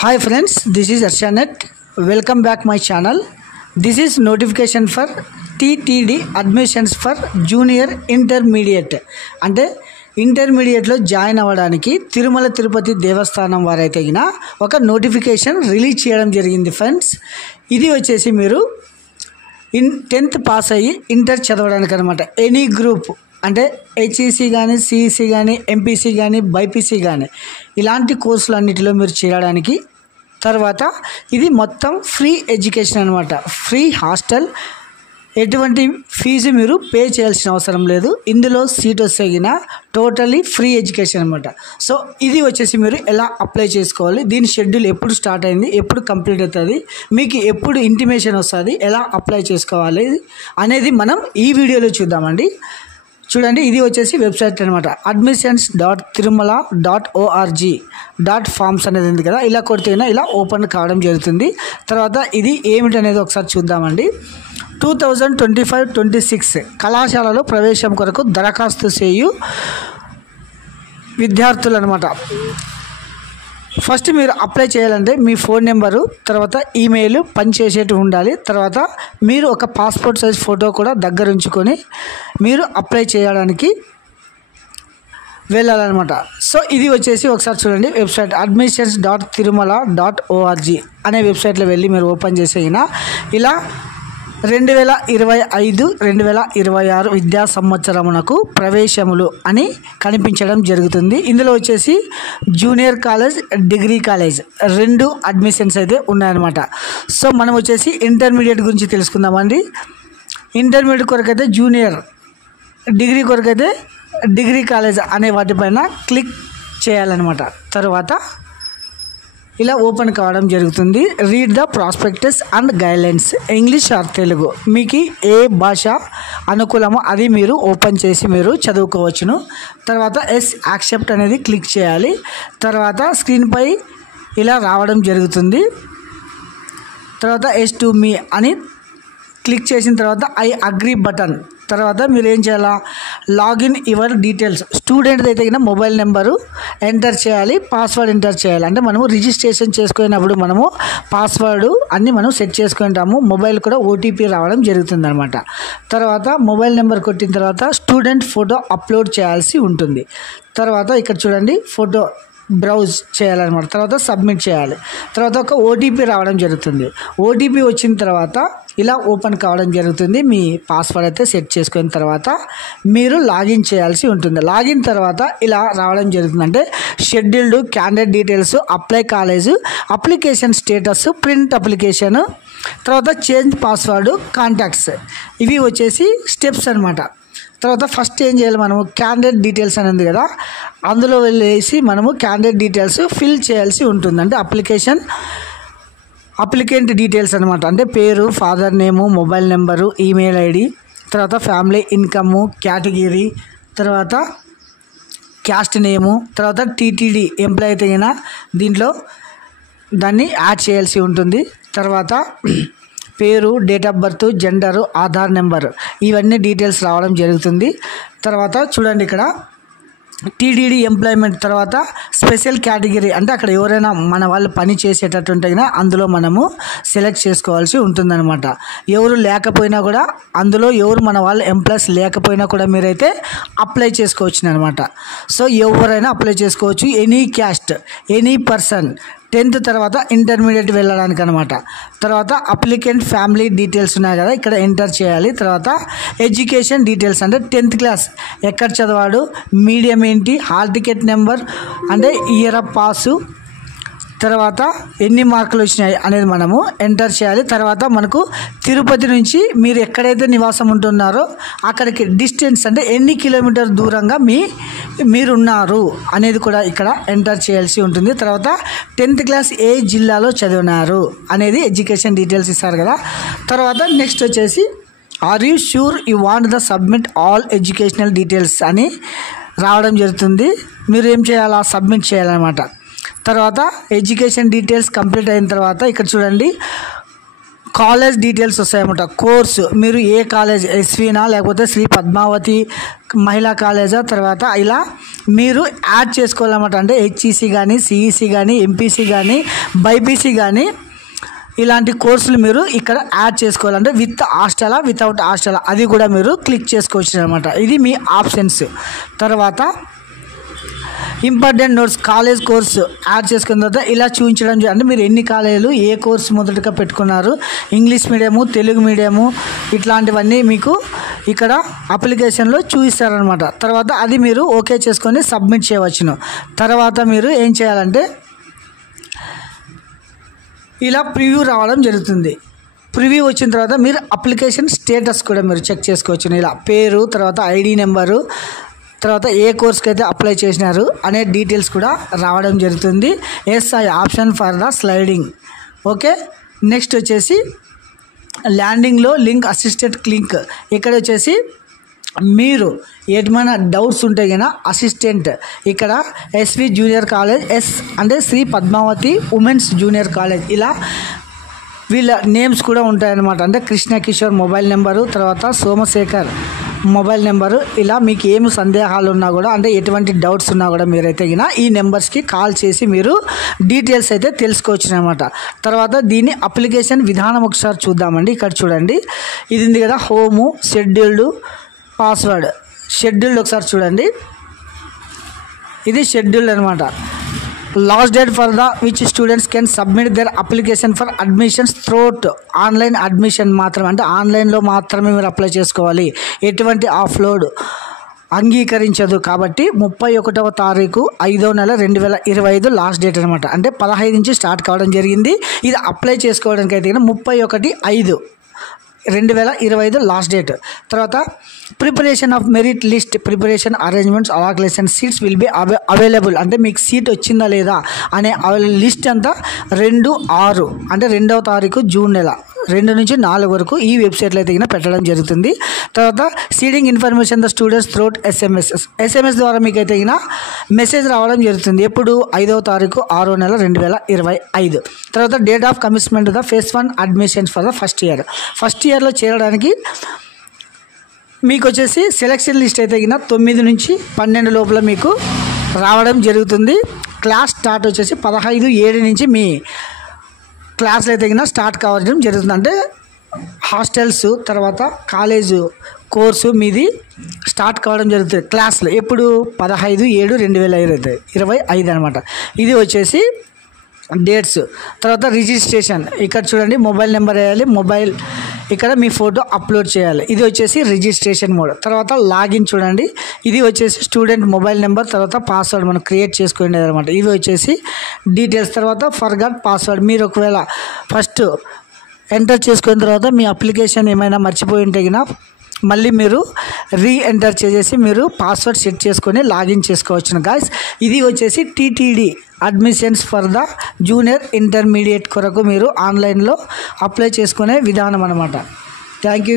Hi friends, this is Arshanet. Welcome back my channel. This is notification for TTD admissions for junior intermediate. అంటే ఇంటర్మీడియట్లో join అవ్వడానికి తిరుమల తిరుపతి దేవస్థానం వారైతే ఒక notification release చేయడం జరిగింది ఫ్రెండ్స్. ఇది వచ్చేసి మీరు 10th పాస్ అయ్యి ఇంటర్ చదవడానికి అనమాట. ఎనీ గ్రూప్ అంటే హెచ్ఈసి కానీ, సిఈసి కానీ, ఎంపీసీ కానీ, బైపీసీ కానీ ఇలాంటి కోర్సులు అన్నిటిలో మీరు చేరడానికి. తర్వాత ఇది మొత్తం ఫ్రీ ఎడ్యుకేషన్ అనమాట. ఫ్రీ హాస్టల్, ఎటువంటి ఫీజు మీరు పే చేయాల్సిన అవసరం లేదు. ఇందులో సీట్ వస్తే టోటలీ ఫ్రీ ఎడ్యుకేషన్ అనమాట. సో ఇది వచ్చేసి మీరు ఎలా అప్లై చేసుకోవాలి, దీని షెడ్యూల్ ఎప్పుడు స్టార్ట్ అయింది, ఎప్పుడు కంప్లీట్ అవుతుంది, మీకు ఎప్పుడు ఇంటిమేషన్ వస్తుంది, ఎలా అప్లై చేసుకోవాలి అనేది మనం ఈ వీడియోలో చూద్దామండి. చూడండి, ఇది వచ్చేసి వెబ్సైట్ అనమాట. admissions.tirumala.org.forms అనేది ఉంది కదా, ఇలా కొడితే ఇలా ఓపెన్ కావడం జరుగుతుంది. తర్వాత ఇది ఏమిటనేది ఒకసారి చూద్దామండి. 2025-26 కళాశాలలో ప్రవేశం కొరకు దరఖాస్తు చేయు విద్యార్థులు అనమాట. ఫస్ట్ మీరు అప్లై చేయాలంటే మీ ఫోన్ నెంబరు, తర్వాత ఈమెయిల్ పనిచేసేట్టు ఉండాలి. తర్వాత మీరు ఒక పాస్పోర్ట్ సైజ్ ఫోటో కూడా దగ్గర ఉంచుకొని మీరు అప్లై చేయడానికి వెళ్ళాలన్నమాట. సో ఇది వచ్చేసి ఒకసారి చూడండి, వెబ్సైట్ admissions.tirumala.org అనే వెబ్సైట్లో వెళ్ళి మీరు ఓపెన్ చేసే ఇలా 2025-2026 విద్యా సంవత్సరమునకు ప్రవేశములు అని కనిపించడం జరుగుతుంది. ఇందులో వచ్చేసి junior college, degree college 2 admissions అయితే ఉన్నాయన్నమాట. సో మనం వచ్చేసి ఇంటర్మీడియట్ గురించి తెలుసుకుందామండి. ఇంటర్మీడియట్ కొరకైతే జూనియర్, డిగ్రీ కొరకైతే డిగ్రీ కాలేజ్ అనే వాటిపైన క్లిక్ చేయాలన్నమాట. తర్వాత ఇలా ఓపెన్ కావడం జరుగుతుంది. Read the prospectus and guidelines, English or Telugu, మీకు ఏ భాష అనుకూలమో అది మీరు ఓపెన్ చేసి మీరు చదువుకోవచ్చును. తర్వాత ఎస్ యాక్సెప్ట్ అనేది క్లిక్ చేయాలి. తర్వాత స్క్రీన్పై ఇలా రావడం జరుగుతుంది. తర్వాత ఎస్ టు మీ అని క్లిక్ చేసిన తర్వాత ఐ అగ్రీ బటన్. తర్వాత మీరు ఏం చేయాలా, లాగిన్ యువర్ డీటెయిల్స్, స్టూడెంట్ అయితే మొబైల్ నెంబరు ఎంటర్ చేయాలి, పాస్వర్డ్ ఎంటర్ చేయాలి. అంటే మనము రిజిస్ట్రేషన్ చేసుకున్నప్పుడు మనము పాస్వర్డ్ అన్నీ మనం సెట్ చేసుకుంటాము. మొబైల్ కూడా ఓటీపీ రావడం జరుగుతుంది అనమాట. తర్వాత మొబైల్ నెంబర్ కొట్టిన తర్వాత స్టూడెంట్ ఫోటో అప్లోడ్ చేయాల్సి ఉంటుంది. తర్వాత ఇక్కడ చూడండి, ఫోటో బ్రౌజ్ చేయాలన్నమాట. తర్వాత సబ్మిట్ చేయాలి. తర్వాత ఒక ఓటీపీ రావడం జరుగుతుంది. ఓటీపీ వచ్చిన తర్వాత ఇలా ఓపెన్ కావడం జరుగుతుంది. మీ పాస్వర్డ్ అయితే సెట్ చేసుకున్న తర్వాత మీరు లాగిన్ చేయాల్సి ఉంటుంది. లాగిన్ తర్వాత ఇలా రావడం జరుగుతుంది. అంటే scheduled candidate details, apply college, application status, print application, తర్వాత చేంజ్ పాస్వర్డ్, కాంటాక్ట్స్, ఇవి వచ్చేసి స్టెప్స్ అనమాట. తర్వాత ఫస్ట్ ఏం చేయాలి, మనము క్యాండిడేట్ డీటెయిల్స్ అని ఉంది కదా, అందులో వెళ్ళేసి మనము క్యాండిడేట్ డీటెయిల్స్ ఫిల్ చేయాల్సి ఉంటుంది. అంటే అప్లికెంట్ డీటెయిల్స్ అనమాట. అంటే పేరు, father name, mobile number, email ID, తర్వాత ఫ్యామిలీ ఇన్కము, కేటగిరీ, తర్వాత క్యాస్ట్ నేము, తర్వాత టీటీడీ ఎంప్లాయ్ అయితే దీంట్లో దాన్ని యాడ్ చేయాల్సి ఉంటుంది. తర్వాత పేరు, date of birth, gender, Aadhaar number, ఇవన్నీ డీటెయిల్స్ రావడం జరుగుతుంది. తర్వాత చూడండి, ఇక్కడ టీటీడీ ఎంప్లాయ్మెంట్, తర్వాత స్పెషల్ కేటగిరీ, అంటే అక్కడ ఎవరైనా మన వాళ్ళు పని చేసేటట్టు ఉంటే అందులో మనము సెలెక్ట్ చేసుకోవాల్సి ఉంటుందన్నమాట. ఎవరు లేకపోయినా కూడా, అందులో ఎవరు మన వాళ్ళు ఎంప్లాయీస్ లేకపోయినా కూడా మీరైతే అప్లై చేసుకోవచ్చు అనమాట. సో ఎవరైనా అప్లై చేసుకోవచ్చు. Any caste, any person, 10th తర్వాత ఇంటర్మీడియట్ వెళ్ళడానికి అనమాట. తర్వాత అప్లికెంట్ ఫ్యామిలీ డీటెయిల్స్ ఉన్నాయి కదా, ఇక్కడ ఎంటర్ చేయాలి. తర్వాత ఎడ్యుకేషన్ డీటెయిల్స్, అంటే 10th క్లాస్ ఎక్కడ చదివాడు, మీడియం ఏంటి, హాల్ టికెట్ నెంబర్, అంటే ఇయర్ ఆఫ్ పాసు, తర్వాత ఎన్ని మార్కులు వచ్చినాయి అనేది మనము ఎంటర్ చేయాలి. తర్వాత మనకు తిరుపతి నుంచి మీరు ఎక్కడైతే నివాసం ఉంటున్నారో అక్కడికి డిస్టెన్స్, అంటే ఎన్ని కిలోమీటర్ దూరంగా మీరున్నారు అనేది కూడా ఇక్కడ ఎంటర్ చేయాల్సి ఉంటుంది. తర్వాత 10th క్లాస్ ఏ జిల్లాలో చదివినారు అనేది ఎడ్యుకేషన్ డీటెయిల్స్ ఇస్తారు కదా. తర్వాత నెక్స్ట్ వచ్చేసి are you sure you want the submit all educational details అని రావడం జరుగుతుంది. మీరు ఏం చేయాలా, సబ్మిట్ చేయాలన్నమాట. తర్వాత ఎడ్యుకేషన్ డీటెయిల్స్ కంప్లీట్ అయిన తర్వాత ఇక్కడ చూడండి, కాలేజ్ డీటెయిల్స్ వస్తాయన్నమాట. కోర్సు మీరు ఏ కాలేజ్, ఎస్వీనా లేకపోతే శ్రీ పద్మావతి మహిళా కాలేజా, తర్వాత ఇలా మీరు యాడ్ చేసుకోవాలన్నమాట. అంటే హెచ్ఈసి కానీ, సిఈసి కానీ, ఎంపీసీ కానీ, బైపీసీ కానీ ఇలాంటి కోర్సులు మీరు ఇక్కడ యాడ్ చేసుకోవాలంటే విత్ హాస్టలా వితౌట్ హాస్టలా అది కూడా మీరు క్లిక్ చేసుకోవచ్చు అనమాట. ఇది మీ ఆప్షన్స్. తర్వాత important notes college course add చేసుకున్న తర్వాత ఇలా చూపించడం అంటే మీరు ఎన్ని కాలేజీలు ఏ కోర్సు మొదటగా పెట్టుకున్నారు, ఇంగ్లీష్ మీడియము, తెలుగు మీడియము, ఇట్లాంటివన్నీ మీకు ఇక్కడ అప్లికేషన్లో చూపిస్తారనమాట. తర్వాత అది మీరు ఓకే చేసుకొని సబ్మిట్ చేయవచ్చును. తర్వాత మీరు ఏం చేయాలంటే ఇలా ప్రివ్యూ రావడం జరుగుతుంది. ప్రివ్యూ వచ్చిన తర్వాత మీరు అప్లికేషన్ స్టేటస్ కూడా మీరు చెక్ చేసుకోవచ్చు. ఇలా పేరు, తర్వాత ఐడి నెంబరు, తర్వాత ఏ కోర్స్కి అయితే అప్లై చేసినారు అనే డీటెయిల్స్ కూడా రావడం జరుగుతుంది. SI option for the sliding. Okay, next వచ్చేసి ల్యాండింగ్లో లింక్ అసిస్టెంట్ క్లిక్. ఇక్కడ వచ్చేసి మీరు ఏమైనా డౌట్స్ ఉంటే కనుక అసిస్టెంట్ ఇక్కడ ఎస్వి జూనియర్ కాలేజ్, ఎస్ అంటే Sri Padmavathi women's junior college, ఇలా వీళ్ళ నేమ్స్ కూడా ఉంటాయన్నమాట. అంటే కృష్ణ కిషోర్ మొబైల్ నెంబరు, తర్వాత సోమశేఖర్ మొబైల్ నెంబరు, ఇలా మీకు ఏమి సందేహాలు ఉన్నా కూడా అంటే ఎటువంటి డౌట్స్ ఉన్నా కూడా మీరైతే గిన ఈ నెంబర్స్కి కాల్ చేసి మీరు డీటెయిల్స్ అయితే తెలుసుకోవచ్చు అనమాట. తర్వాత దీని అప్లికేషన్ విధానం ఒకసారి చూద్దామండి. ఇక్కడ చూడండి, ఇది ఉంది కదా హోము, షెడ్యూల్డ్, పాస్వర్డ్. షెడ్యూల్డ్ ఒకసారి చూడండి, ఇది షెడ్యూల్డ్ అనమాట. Last date for the which students can submit their application for admissions throughout online admission మాత్రమే, అంటే ఆన్లైన్లో మాత్రమే మీరు అప్లై చేసుకోవాలి. ఎటువంటి ఆఫ్లోడ్ అంగీకరించదు. కాబట్టి 31వ తారీఖు 5వ నెల 2025 లాస్ట్ డేట్ అనమాట. అంటే 15 నుంచి స్టార్ట్ కావడం జరిగింది. ఇది అప్లై చేసుకోవడానికి అయితే 31/5/2025 లాస్ట్ డేట్. తర్వాత preparation of merit list, preparation arrangements, allocation seats will be available. అంటే మీకు సీట్ వచ్చిందా లేదా అనే లిస్ట్ అంతా 2/6 అంటే 2వ తారీఖు జూన్ నెల 2 నుంచి 4 వరకు ఈ వెబ్సైట్లో అయితే పెట్టడం జరుగుతుంది. తర్వాత seeding information the students throughout SMS ద్వారా మీకు అయితే మెసేజ్ రావడం జరుగుతుంది. ఎప్పుడు 5వ తారీఖు 6వ నెల 2025. తర్వాత date of commitment the phase 1 admissions for the first year. First ఇయర్లో చేరడానికి మీకు వచ్చేసి సెలక్షన్ లిస్ట్ అయితే 9 నుంచి 12 లోపల మీకు రావడం జరుగుతుంది. క్లాస్ స్టార్ట్ వచ్చేసి 15/7 నుంచి మీ క్లాసులు అయితే స్టార్ట్ కావడం జరుగుతుంది. అంటే హాస్టల్స్, తర్వాత కాలేజు కోర్సు మీది స్టార్ట్ కావడం జరుగుతుంది. క్లాసులు ఎప్పుడు 15/7/2025 అనమాట. ఇది వచ్చేసి డేట్స్. తర్వాత రిజిస్ట్రేషన్ ఇక్కడ చూడండి, మొబైల్ నెంబర్ వేయాలి, మొబైల్ ఇక్కడ మీ ఫోటో అప్లోడ్ చేయాలి. ఇది వచ్చేసి రిజిస్ట్రేషన్ మోడ్. తర్వాత లాగిన్ చూడండి, ఇది వచ్చేసి స్టూడెంట్ మొబైల్ నెంబర్, తర్వాత పాస్వర్డ్ మనం క్రియేట్ చేసుకునేది అనమాట. ఇవి వచ్చేసి డీటెయిల్స్. తర్వాత ఫర్గాట్ పాస్వర్డ్, మీరు ఒకవేళ ఫస్ట్ ఎంటర్ చేసుకున్న తర్వాత మీ అప్లికేషన్ ఏమైనా మర్చిపోయి ఉంటే మళ్ళీ మీరు ఎంటర్ చేసేసి మీరు పాస్వర్డ్ సెట్ చేసుకొని లాగిన్ చేసుకోవచ్చు గాయ్స్. ఇది వచ్చేసి TTD admissions for the junior intermediate కొరకు మీరు ఆన్లైన్లో అప్లై చేసుకునే విధానం అనమాట. Thank you.